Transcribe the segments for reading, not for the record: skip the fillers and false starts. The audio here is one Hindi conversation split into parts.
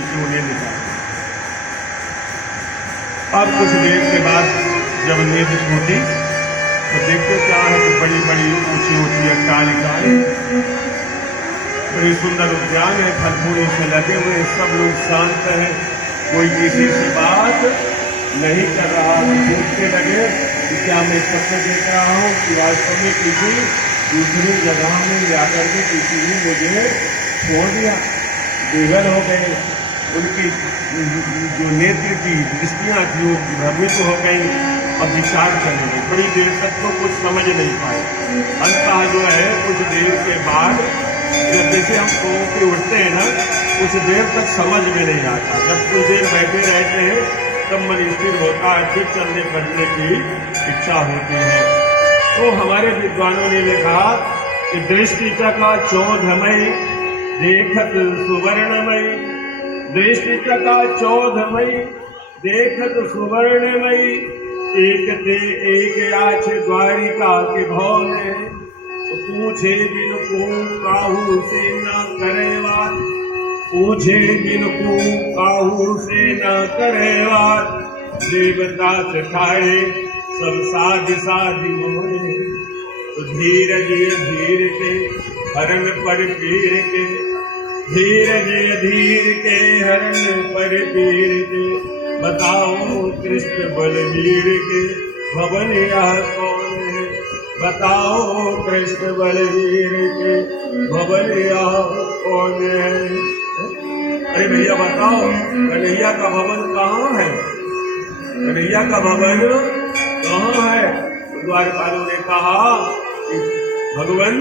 किसी ने निकाला। अब कुछ देर के बाद जब नींद टूटी तो देखते क्या है कि बड़ी बड़ी ऊंची ऊंची अट्टालिकाएं, बड़ी सुंदर उद्यान है, फल फूलों से लगे हुए, सब लोग शांत हैं, कोई किसी से बात नहीं कर रहा। पूछने लगे कि क्या मैं सत्य देख रहा हूँ कि वास्तव में किसी दूसरी जगह में जाकर के किसी ने मुझे छोड़ दिया। बेघर हो गए, उनकी जो नेत्र की दृष्टियाँ थी वो भ्रमित हो गई। अब विचार करने लगे, बड़ी देर तक तो कुछ समझ नहीं पाए। अंततः जो है कुछ देर के बाद जब जैसे हम सो के उठते हैं ना, कुछ देर तक समझ में नहीं आता। जब कुछ देर बैठे रहते हैं तब मन स्थिर होता है, फिर चलने फिरने की इच्छा होती है। तो हमारे विद्वानों ने लिखा कि दृष्टि चका चौधमयी देखत सुवर्णमयी, दृष्टि चका चौधमयी देखत सुवर्णमयी, एक ते एक आछ द्वारिका के भवन, पूछे बिन को काहू से न करे बात, पूछे बिन को काहू से न करे बात, देवता सखाए सब साध साधि मोहे, तो धीरज धीर के हरण पर पीर के, धीरज धीर के हरण पर पीर के, बताओ कृष्ण बलवीर के भवन यह कौन है, बताओ कृष्ण बलवीर के भवन यह कौन है। अरे भैया बताओ कन्हैया का भवन कहाँ है, कन्हैया का भवन कहाँ है। द्वारपालों ने कहा कि भगवान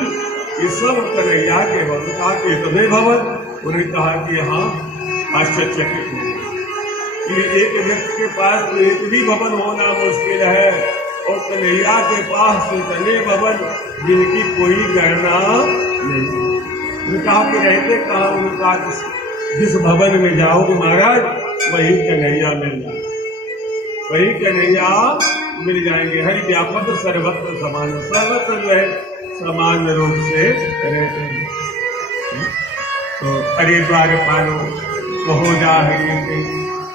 ये सब कन्हैया के भवन, कहा कि तुम्हें भवन, उन्हें कहा कि हाँ। आश्चर्यचकित हुए कि एक व्यक्ति के पास तो एक भी भवन होना मुश्किल है और कन्हैया के पास इतने भवन जिनकी कोई गणना नहीं। उन्होंने कहा कि रहते कहाँ, उन्होंने कहा जिस भवन में जाओगे महाराज वही कन्हैया मिल जाए, वही कन्हैया मिल जाएंगे। हरि व्यापक सर्वत्र समान, सर्वत्र जो है समान रूप से रहते हैं। तो अरे द्वारपालो कहो जा है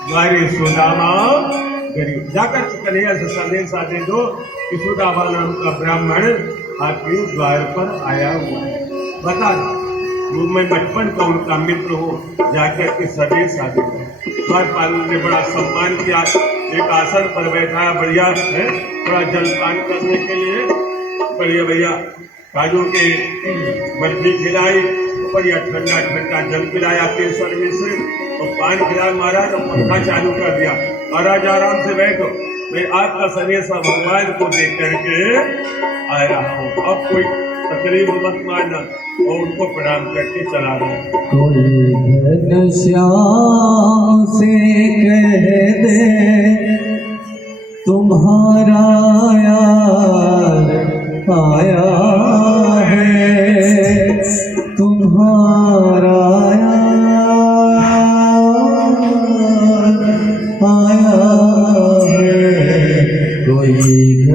द्वारे सुदामा गरीब, जाकर कन्हैया से संदेश दे दो कि सुदामा नाम का ब्राह्मण आपके द्वार पर आया हुआ है, बता दो मैं बचपन का उनका मित्र हूँ, जाकर के संदेश दे दो। द्वारपाल ने बड़ा सम्मान किया, एक आसन पर बैठाया, बढ़िया है, थोड़ा जलपान करने के लिए बढ़िया भैया काजू के बर्फी खिलाई, बढ़िया ठंडा ठंडा जल पिलाया केसर में से, और पान खिलाया महाराज, और पंखा चालू कर दिया। महाराज आराम से बैठो, मैं आपका संदेशा भगवान को देख करके आ रहा हूँ, अब कोई तकलीफ मत मानना, और उनको प्रणाम करके चला गया। कोई घनश्याम से कह दे तुम्हारा यार आया है, तुम्हारा